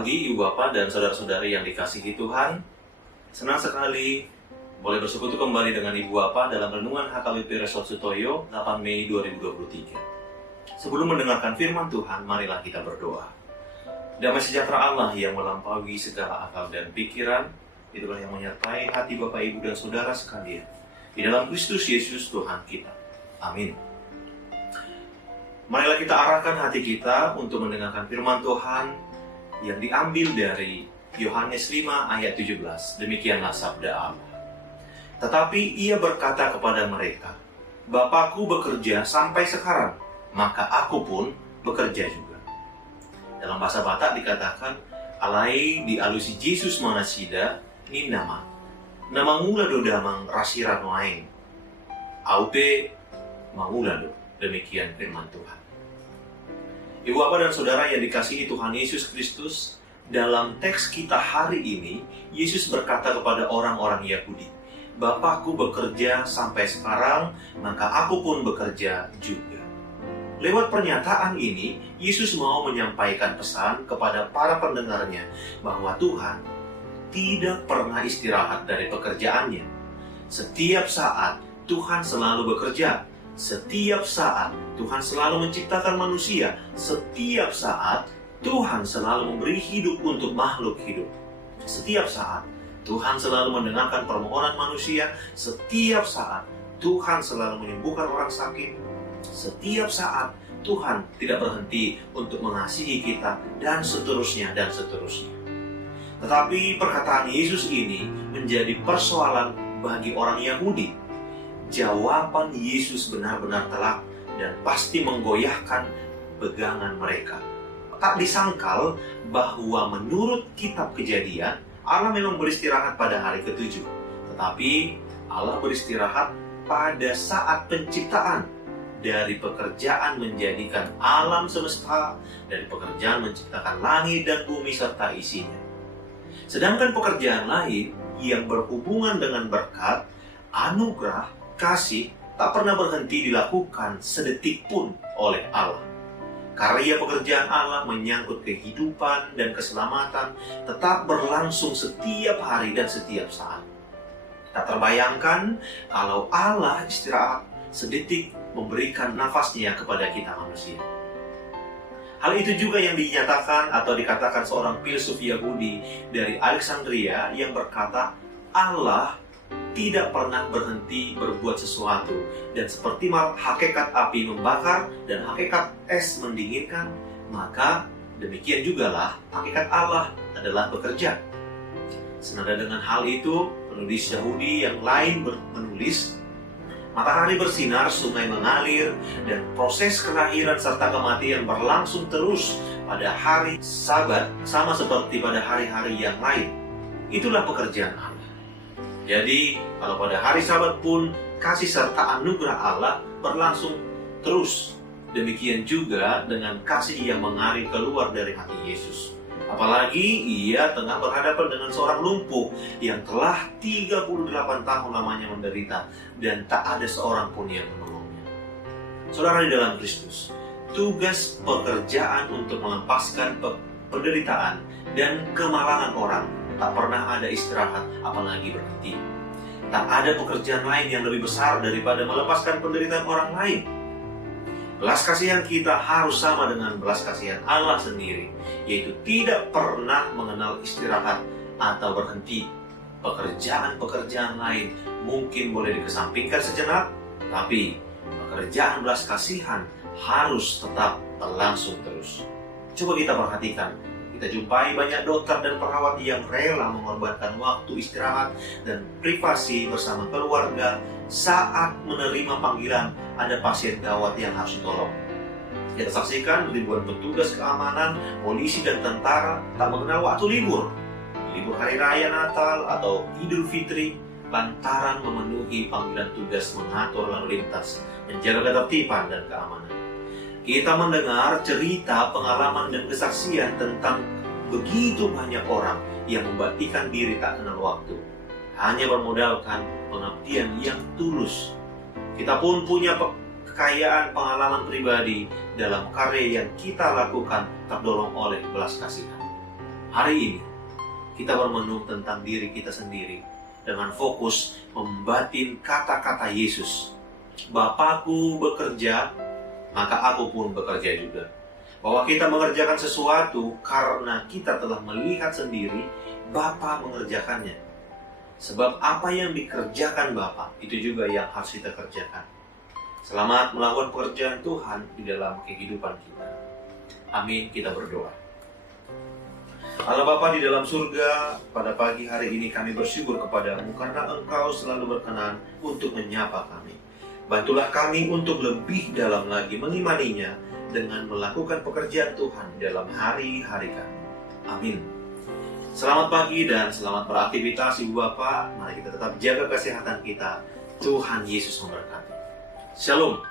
pagi Ibu Bapak dan saudara-saudari yang dikasihi Tuhan. Senang sekali boleh bersekutu kembali dengan Ibu Bapak dalam renungan HKBP Resort Sutoyo 8 Mei 2023. Sebelum mendengarkan firman Tuhan, marilah kita berdoa. Damai sejahtera Allah yang melampaui segala akal dan pikiran, itulah yang menyertai hati Bapak, Ibu, dan saudara sekalian di dalam Kristus Yesus Tuhan kita. Amin. Marilah kita arahkan hati kita untuk mendengarkan firman Tuhan yang diambil dari Yohanes 5 ayat 17. Demikianlah sabda Allah. Tetapi ia berkata kepada mereka, Bapakku bekerja sampai sekarang, maka aku pun bekerja juga. Dalam bahasa Batak dikatakan, alai di alusi Jesus manasida ni nama mula do damang rasiran lain. Aupe mangula do. Demikian firman Tuhan. Ibu Bapak dan Saudara yang dikasihi Tuhan Yesus Kristus, dalam teks kita hari ini, Yesus berkata kepada orang-orang Yahudi, Bapakku bekerja sampai sekarang, maka aku pun bekerja juga. Lewat pernyataan ini, Yesus mau menyampaikan pesan kepada para pendengarnya bahwa Tuhan tidak pernah istirahat dari pekerjaannya. Setiap saat, Tuhan selalu bekerja. Setiap saat Tuhan selalu menciptakan manusia. Setiap saat Tuhan selalu memberi hidup untuk makhluk hidup. Setiap saat Tuhan selalu mendengarkan permohonan manusia. Setiap saat Tuhan selalu menyembuhkan orang sakit. Setiap saat Tuhan tidak berhenti untuk mengasihi kita, dan seterusnya dan seterusnya. Tetapi perkataan Yesus ini menjadi persoalan bagi orang Yahudi. Jawaban Yesus benar-benar telak dan pasti menggoyahkan pegangan mereka. Tak disangkal bahwa menurut kitab Kejadian, Allah memang beristirahat pada hari ke-7. Tetapi Allah beristirahat pada saat penciptaan. Dari pekerjaan menjadikan alam semesta, dari pekerjaan menciptakan langit dan bumi serta isinya. Sedangkan pekerjaan lain yang berhubungan dengan berkat, anugerah, kasih tak pernah berhenti dilakukan sedetik pun oleh Allah. Karya pekerjaan Allah menyangkut kehidupan dan keselamatan tetap berlangsung setiap hari dan setiap saat. Tak terbayangkan kalau Allah istirahat sedetik memberikan nafasnya kepada kita manusia. Hal itu juga yang dinyatakan atau dikatakan seorang filsuf Yahudi dari Alexandria yang berkata, Allah tidak pernah berhenti berbuat sesuatu, dan seperti hakikat api membakar dan hakikat es mendinginkan, maka demikian jugalah hakikat Allah adalah bekerja. Senada dengan hal itu, penulis Yahudi yang lain menulis, matahari bersinar, sungai mengalir, dan proses kelahiran serta kematian berlangsung terus pada hari Sabat sama seperti pada hari-hari yang lain. Itulah pekerjaan Allah. Jadi, kalau pada hari Sabat pun kasih serta anugerah Allah berlangsung terus. Demikian juga dengan kasih yang mengalir keluar dari hati Yesus. Apalagi ia tengah berhadapan dengan seorang lumpuh yang telah 38 tahun lamanya menderita dan tak ada seorang pun yang menolongnya. Saudara di dalam Kristus, tugas pekerjaan untuk melepaskan penderitaan dan kemalangan orang tak pernah ada istirahat, apalagi berhenti. Tak ada pekerjaan lain yang lebih besar daripada melepaskan penderitaan orang lain. Belas kasihan kita harus sama dengan belas kasihan Allah sendiri, yaitu tidak pernah mengenal istirahat atau berhenti. Pekerjaan-pekerjaan lain mungkin boleh dikesampingkan sejenak, tapi pekerjaan belas kasihan harus tetap berlangsung terus. Coba kita perhatikan. Kita jumpai banyak dokter dan perawat yang rela mengorbankan waktu istirahat dan privasi bersama keluarga saat menerima panggilan ada pasien gawat yang harus ditolong. Kita saksikan ribuan petugas keamanan, polisi, dan tentara tak mengenal waktu libur hari raya Natal atau Idul Fitri, lantaran memenuhi panggilan tugas mengatur lalu lintas, menjaga ketertiban dan keamanan. Kita mendengar cerita, pengalaman, dan kesaksian tentang begitu banyak orang yang membaktikan diri tak kenal waktu, hanya bermodalkan pengabdian yang tulus. Kita pun punya kekayaan pengalaman pribadi dalam karya yang kita lakukan terdorong oleh belas kasihan. Hari ini kita bermenung tentang diri kita sendiri dengan fokus membatin kata-kata Yesus. Bapakku bekerja, maka aku pun bekerja juga. Bahwa kita mengerjakan sesuatu karena kita telah melihat sendiri Bapa mengerjakannya. Sebab apa yang dikerjakan Bapa, itu juga yang harus kita kerjakan. Selamat melakukan pekerjaan Tuhan di dalam kehidupan kita. Amin, kita berdoa. Allah Bapa di dalam surga, pada pagi hari ini kami bersyukur kepadamu karena Engkau selalu berkenan untuk menyapa kami. Bantulah kami untuk lebih dalam lagi mengimaninya dengan melakukan pekerjaan Tuhan dalam hari-hari kami. Amin. Selamat pagi dan selamat beraktivitas Ibu Bapak. Mari kita tetap jaga kesehatan kita. Tuhan Yesus memberkati. Shalom.